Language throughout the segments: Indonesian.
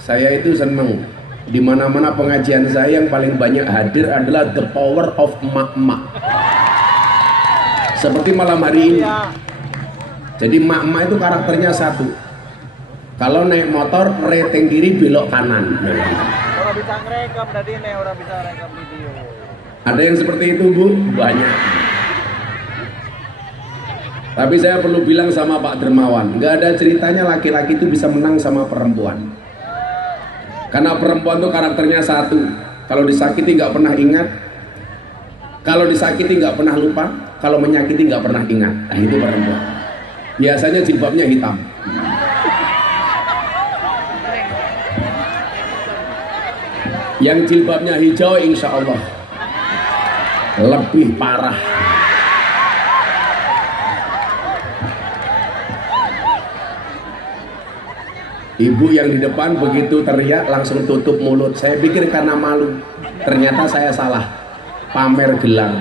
Saya itu seneng di mana-mana pengajian saya yang paling banyak hadir adalah the power of emak-emak. Seperti malam hari ini. Jadi emak-emak itu karakternya satu. Kalau naik motor rating kiri belok kanan. Orang bisa ngerekam tadi nih, orang bisa rekam video. Ada yang seperti itu, Bu? Banyak. Tapi saya perlu bilang sama Pak Dermawan, nggak ada ceritanya laki-laki itu bisa menang sama perempuan. Karena perempuan tuh karakternya satu. Kalau disakiti nggak pernah ingat. Kalau disakiti nggak pernah lupa. Kalau menyakiti nggak pernah ingat. Nah, itu perempuan. Biasanya jilbabnya hitam. Yang jilbabnya hijau insya Allah lebih parah. Ibu yang di depan begitu teriak langsung tutup mulut. Saya pikir karena malu. Ternyata saya salah. Pamer gelang.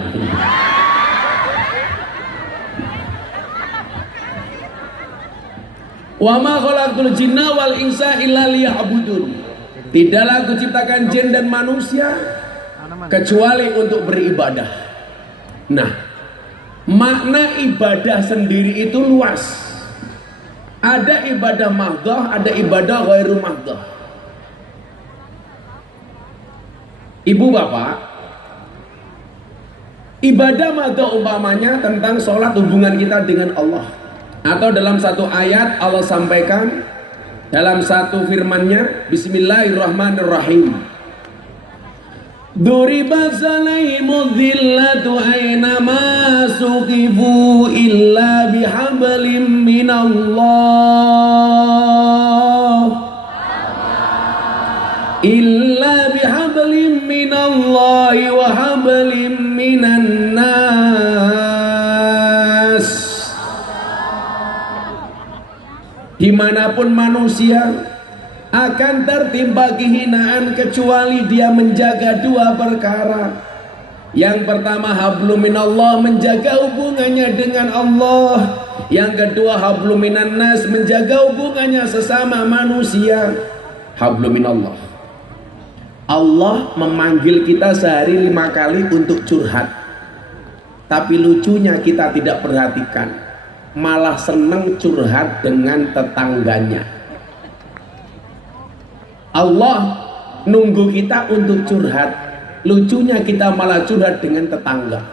Wa ma khalaqtul jinna wal insa illa liya'budun. Tidaklah aku ciptakan jin dan manusia kecuali untuk beribadah. Nah, makna ibadah sendiri itu luas. Ada ibadah maghdah, ada ibadah ghairu maghdah. Ibu bapak, ibadah maghdah umpamanya tentang sholat hubungan kita dengan Allah. Atau dalam satu ayat Allah sampaikan dalam satu firman-Nya, Bismillahirrahmanirrahim. Duribat alaihimudz zillatu aynama suqifu illa bihablim minallah wa hablim minan nas. Dimanapun manusia akan tertimpa kehinaan kecuali dia menjaga dua perkara. Yang pertama hablum minallah, menjaga hubungannya dengan Allah. Yang kedua hablum minan nas, menjaga hubungannya sesama manusia. Hablum minallah. Allah memanggil kita sehari 5 kali untuk curhat. Tapi lucunya kita tidak perhatikan, malah senang curhat dengan tetangganya. Allah nunggu kita untuk curhat, lucunya kita malah curhat dengan tetangga.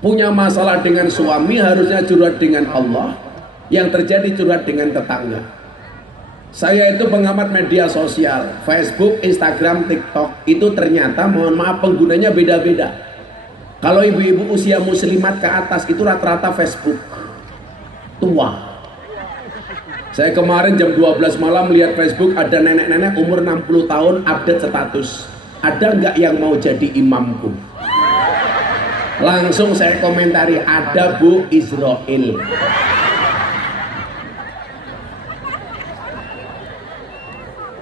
Punya masalah dengan suami harusnya curhat dengan Allah, yang terjadi curhat dengan tetangga. Saya itu pengamat media sosial, Facebook, Instagram, TikTok, itu ternyata mohon maaf penggunanya beda-beda. Kalau ibu-ibu usia muslimat ke atas itu rata-rata Facebook tua. Saya kemarin jam 12 malam lihat Facebook ada nenek-nenek umur 60 tahun update status. Ada nggak yang mau jadi imamku? Langsung saya komentari, ada Bu Israel.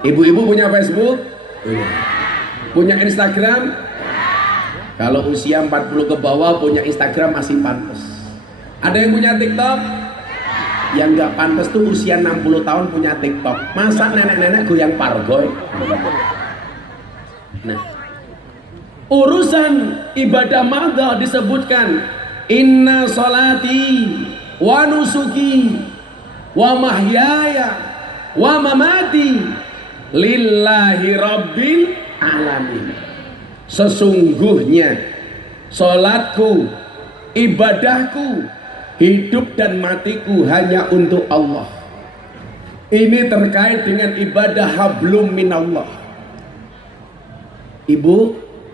Ibu-ibu punya Facebook? Punya Instagram? Kalau usia 40 ke bawah punya Instagram masih pantas. Ada yang punya TikTok? Yang nggak pantas tuh usia 60 tahun punya TikTok. Masa nenek-nenek goyang pargoy? Nah, urusan ibadah maghdah disebutkan inna sholati wa nusuki wa mahyaya wa mamati lillahi rabbil alamin. Sesungguhnya sholatku, ibadahku, hidup dan matiku hanya untuk Allah. Ini terkait dengan ibadah hablum minallah. Ibu,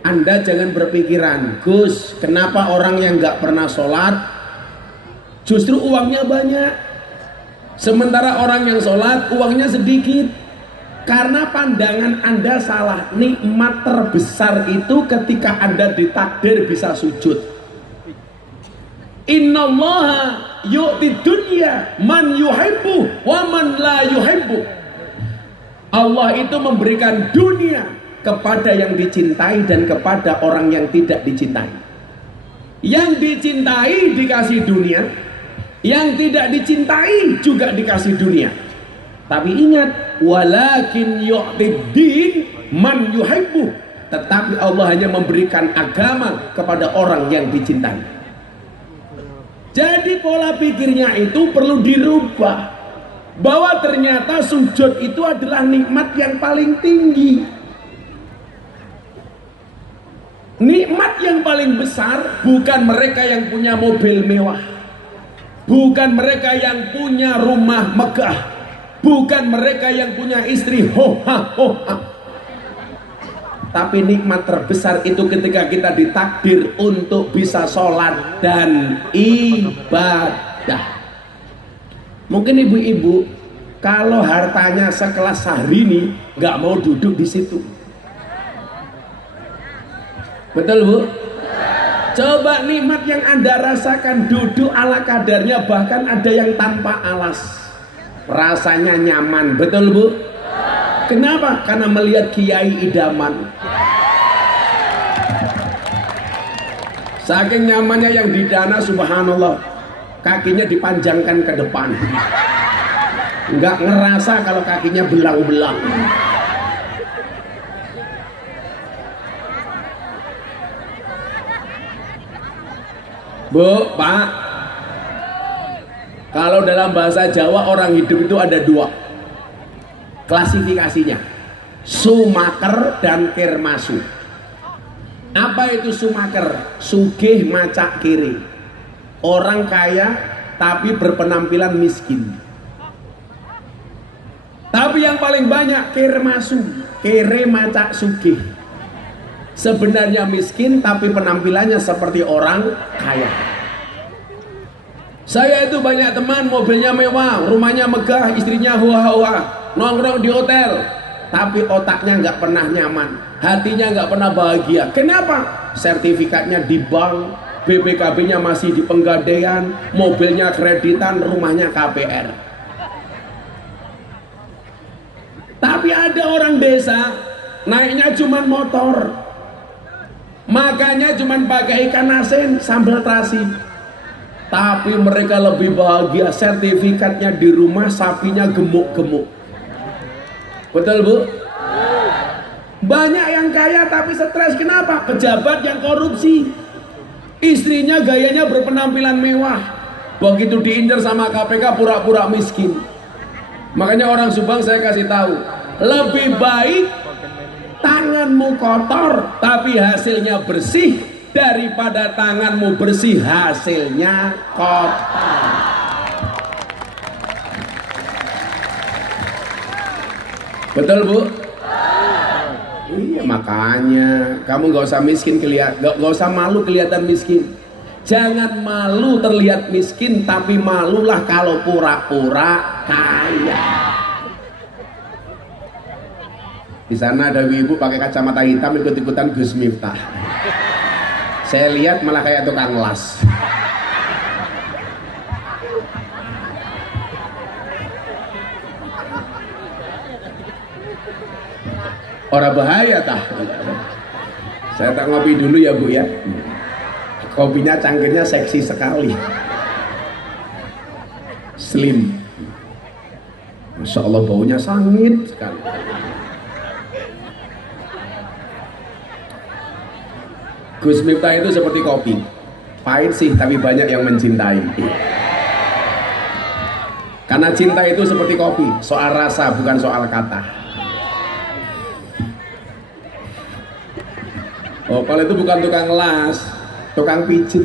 Anda jangan berpikiran, Gus, kenapa orang yang nggak pernah sholat justru uangnya banyak, sementara orang yang sholat uangnya sedikit? Karena pandangan Anda salah. Nikmat terbesar itu ketika Anda ditakdir bisa sujud. Innallaha yu'ti dunya man yuhibbu wa man la yuhibbu. Allah itu memberikan dunia kepada yang dicintai dan kepada orang yang tidak dicintai. Yang dicintai dikasih dunia, yang tidak dicintai juga dikasih dunia. Tapi ingat, walakin yu'tiddin man yuhibbu. Tetapi Allah hanya memberikan agama kepada orang yang dicintai. Jadi pola pikirnya itu perlu dirubah, bahwa ternyata sujud itu adalah nikmat yang paling tinggi. Nikmat yang paling besar bukan mereka yang punya mobil mewah, bukan mereka yang punya rumah megah, bukan mereka yang punya istri hoha hoha. Tapi nikmat terbesar itu ketika kita ditakdir untuk bisa sholat dan ibadah. Mungkin ibu-ibu kalau hartanya sekelas Syahrini nggak mau duduk di situ. Betul Bu? Coba nikmat yang Anda rasakan, duduk ala kadarnya, bahkan ada yang tanpa alas. Rasanya nyaman, betul Bu? Kenapa? Karena melihat kiai idaman. Saking nyamannya yang di dana, subhanallah, kakinya dipanjangkan ke depan. Nggak ngerasa kalau kakinya belang-belang. Bu, Pak, kalau dalam bahasa Jawa orang hidup itu ada dua klasifikasinya, sumaker dan kirmasu. Apa itu sumaker? Sugih macak kiri, orang kaya tapi berpenampilan miskin. Tapi yang paling banyak kirmasu, kere macak sugih, sebenarnya miskin tapi penampilannya seperti orang kaya. Saya itu banyak teman, mobilnya mewah, rumahnya megah, istrinya hoa-hoa, nongkrong di hotel, tapi otaknya nggak pernah nyaman, hatinya nggak pernah bahagia. Kenapa? Sertifikatnya di bank, BPKB-nya masih di Penggadaian, mobilnya kreditan, rumahnya KPR. Tapi ada orang desa naiknya cuma motor, makannya cuma pakai ikan asin sambal terasi, tapi mereka lebih bahagia, sertifikatnya di rumah, sapinya gemuk-gemuk. Betul Bu? Banyak yang kaya tapi stres. Kenapa? Pejabat yang korupsi, istrinya gayanya berpenampilan mewah, begitu diincar sama KPK pura-pura miskin. Makanya orang Subang saya kasih tahu, lebih baik tanganmu kotor tapi hasilnya bersih daripada tanganmu bersih hasilnya kotor. Betul Bu? Iya, makanya kamu gak usah miskin gak usah malu kelihatan miskin. Jangan malu terlihat miskin, tapi malulah kalau pura-pura kaya. Di sana ada ibu pakai kacamata hitam ikut-ikutan Gus Miftah. Saya lihat malah kayak tukang las. Orang bahaya tah. Saya tak ngopi dulu ya Bu ya. Kopinya cangkirnya seksi sekali, slim, Masya Allah baunya sangit sekali. Gus Miftah itu seperti kopi, pahit sih tapi banyak yang mencintai. Karena cinta itu seperti kopi, soal rasa bukan soal kata. Oh, kalau itu bukan tukang las, tukang pijit.